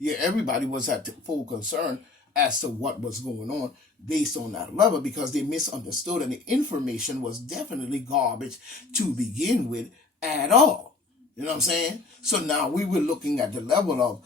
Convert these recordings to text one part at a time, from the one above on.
Yeah, everybody was at full concern as to what was going on based on that level because they misunderstood and the information was definitely garbage to begin with at all. You know what I'm saying? So now we were looking at the level of,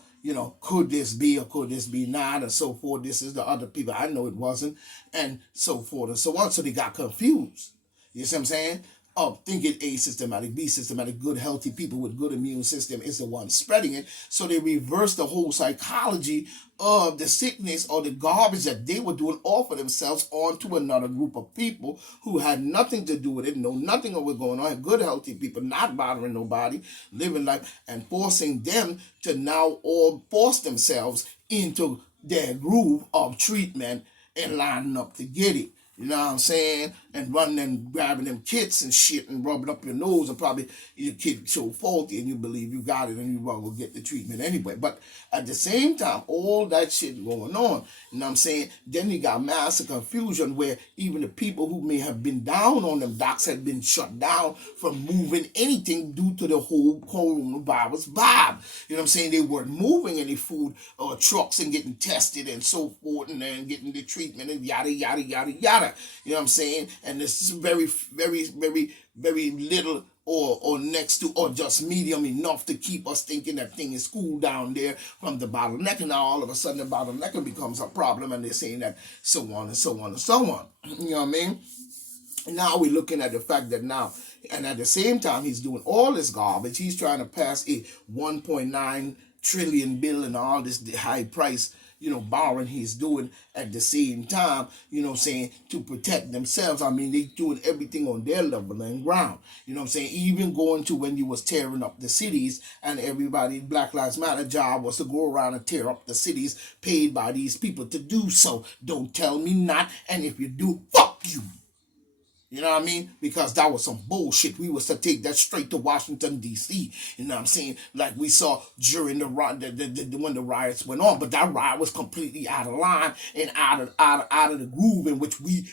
could this be or could this be not, and so forth. This is the other people. I know it wasn't, and so forth and so on. So they got confused. You see what I'm saying? Of thinking A systematic, B systematic, good healthy people with good immune system is the one spreading it. So they reverse the whole psychology of the sickness or the garbage that they were doing off of themselves onto another group of people who had nothing to do with it, know nothing of what's going on, good healthy people, not bothering nobody, living life, and forcing them to now all force themselves into their groove of treatment and lining up to get it. You know what I'm saying? And running and grabbing them kits and shit and rubbing up your nose and probably your kid so faulty and you believe you got it and you run go get the treatment anyway. But at the same time, all that shit going on, you know what I'm saying? Then you got massive confusion where even the people who may have been down on them docs had been shut down from moving anything due to the whole coronavirus vibe. You know what I'm saying? They weren't moving any food or trucks and getting tested and so forth and then getting the treatment and yada, yada, yada, yada. You know what I'm saying? And this is very, very, very, very little or next to or just medium enough to keep us thinking that thing is cool down there from the bottleneck. And now all of a sudden the bottleneck becomes a problem and they're saying that so on and so on and so on. You know what I mean? Now we're looking at the fact that now, and at the same time, he's doing all this garbage. He's trying to pass a 1.9 trillion bill and all this high price, borrowing he's doing at the same time, saying to protect themselves. I mean, they doing everything on their level and ground. You know what I'm saying? Even going to when you was tearing up the cities and everybody, Black Lives Matter job was to go around and tear up the cities paid by these people to do so. Don't tell me not. And if you do, fuck you. You know what I mean? Because that was some bullshit. We was to take that straight to Washington, D.C. You know what I'm saying? Like we saw during when the riots went on. But that riot was completely out of line and out of the groove in which we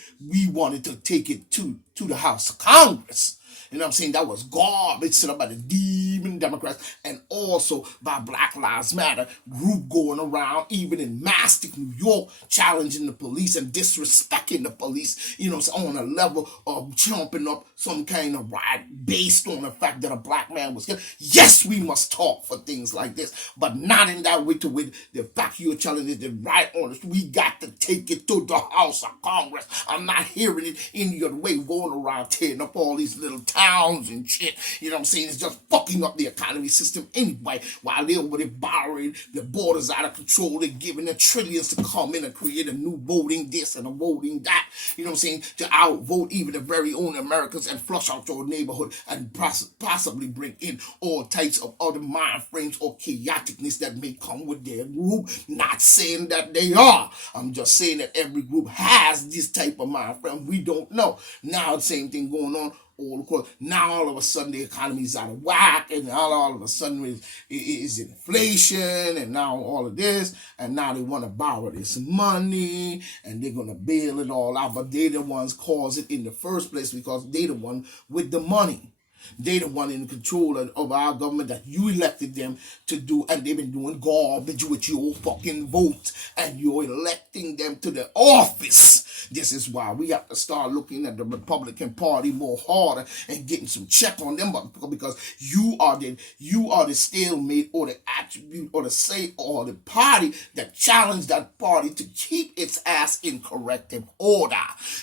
wanted to take it to the House of Congress. You know what I'm saying? That was garbage set up by the demon Democrats and also by Black Lives Matter group going around, even in Mastic, New York, challenging the police and disrespecting the police, on a level of chomping up some kind of riot based on the fact that a black man was killed. Yes, we must talk for things like this, but not in that way to with the fact you're challenging the right on us. We got to take it to the House of Congress. I'm not hearing it in your way going around tearing up all these little towns and shit. You know what I'm saying? It's just fucking up the economy system anyway. While they're over there borrowing, the borders out of control, they're giving the trillions to come in and create a new voting this and a voting that. You know what I'm saying? To outvote even the very own Americans and flush out your neighborhood and possibly bring in all types of other mind frames or chaoticness that may come with their group. Not saying that they are. I'm just saying that every group has this type of mind frame. We don't know. Now the same thing going on. Of course, now all of a sudden the economy is out of whack, and now all of a sudden is inflation, and now all of this, and now they want to borrow this money, and they're gonna bail it all out, but they the ones cause it in the first place because they the one with the money. They the one in control of our government that you elected them to do, and they've been doing garbage with your fucking votes, and you're electing them to the office. This is why we have to start looking at the Republican Party more harder and getting some check on them, because you are the stalemate or the attribute or the say or the party that challenged that party to keep its ass in corrective order.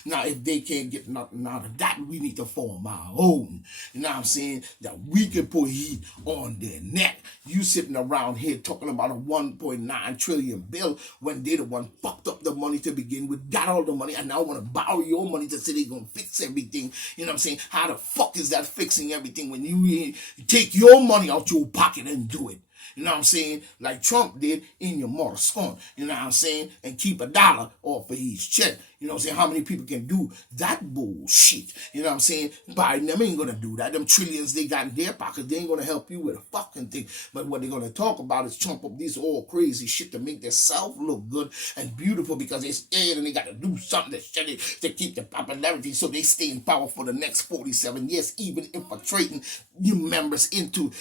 Now, if they can't get nothing out of that, we need to form our own. You know what I'm saying? That we can put heat on their neck. You sitting around here talking about a 1.9 trillion bill when they the one fucked up the money to begin with, got all the money, and now want to borrow your money to say they're going to fix everything. You know what I'm saying? How the fuck is that fixing everything when you take your money out your pocket and do it? You know what I'm saying? Like Trump did in your motor scorn. You know what I'm saying? And keep $1 off of each check. You know what I'm saying? How many people can do that bullshit? You know what I'm saying? Biden, them ain't gonna do that. Them trillions they got in their pockets, they ain't gonna help you with a fucking thing. But what they're gonna talk about is chump up this all crazy shit to make themselves look good and beautiful because they're scared and they gotta do something to keep the popularity so they stay in power for the next 47 years, even infiltrating new members into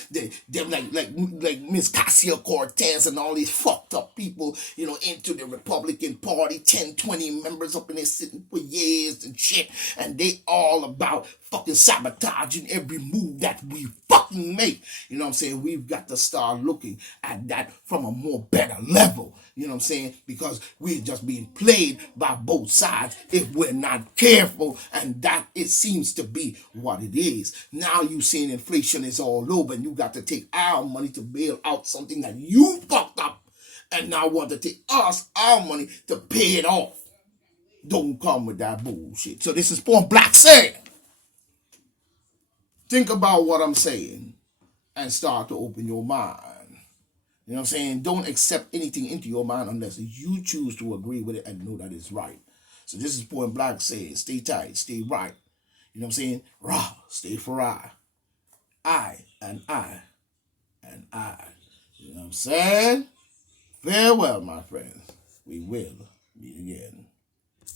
them like Miss Cassia Cortez and all these fucked up people, you know, into the Republican Party, 10, 20 members up in there sitting for years and shit, and they all about fucking sabotaging every move that we fucking make. You know what I'm saying? We've got to start looking at that from a more better level. You know what I'm saying? Because we're just being played by both sides if we're not careful, and that it seems to be what it is. Now you seeing inflation is all over, and you got to take our money to bail out something that you fucked up, and now want to take our money to pay it off. Don't come with that bullshit. So this is Point Black saying, think about what I'm saying and start to open your mind. You know what I'm saying? Don't accept anything into your mind unless you choose to agree with it and know that it's right. So this is Point Black saying, stay tight, stay right. You know what I'm saying? Raw, stay for I and I and I. You know what I'm saying? Farewell, my friends. We will meet again.